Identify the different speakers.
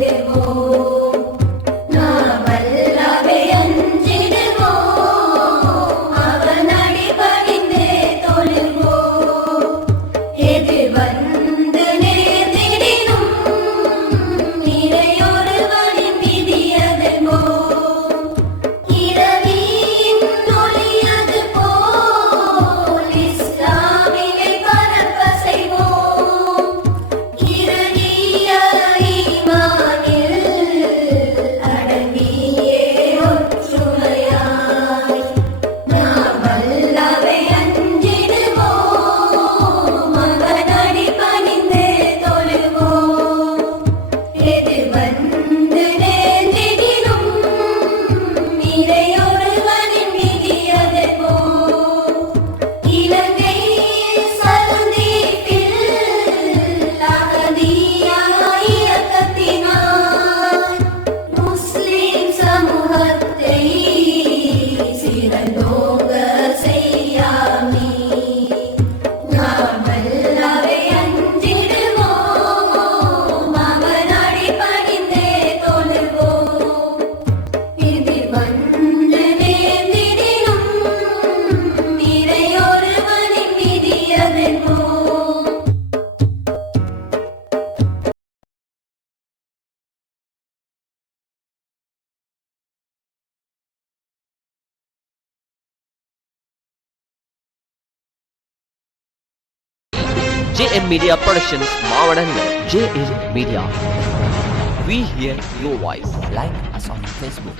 Speaker 1: দেবো
Speaker 2: JM Media Productions, Marwan and J is Media. We hear your voice. Like us on Facebook.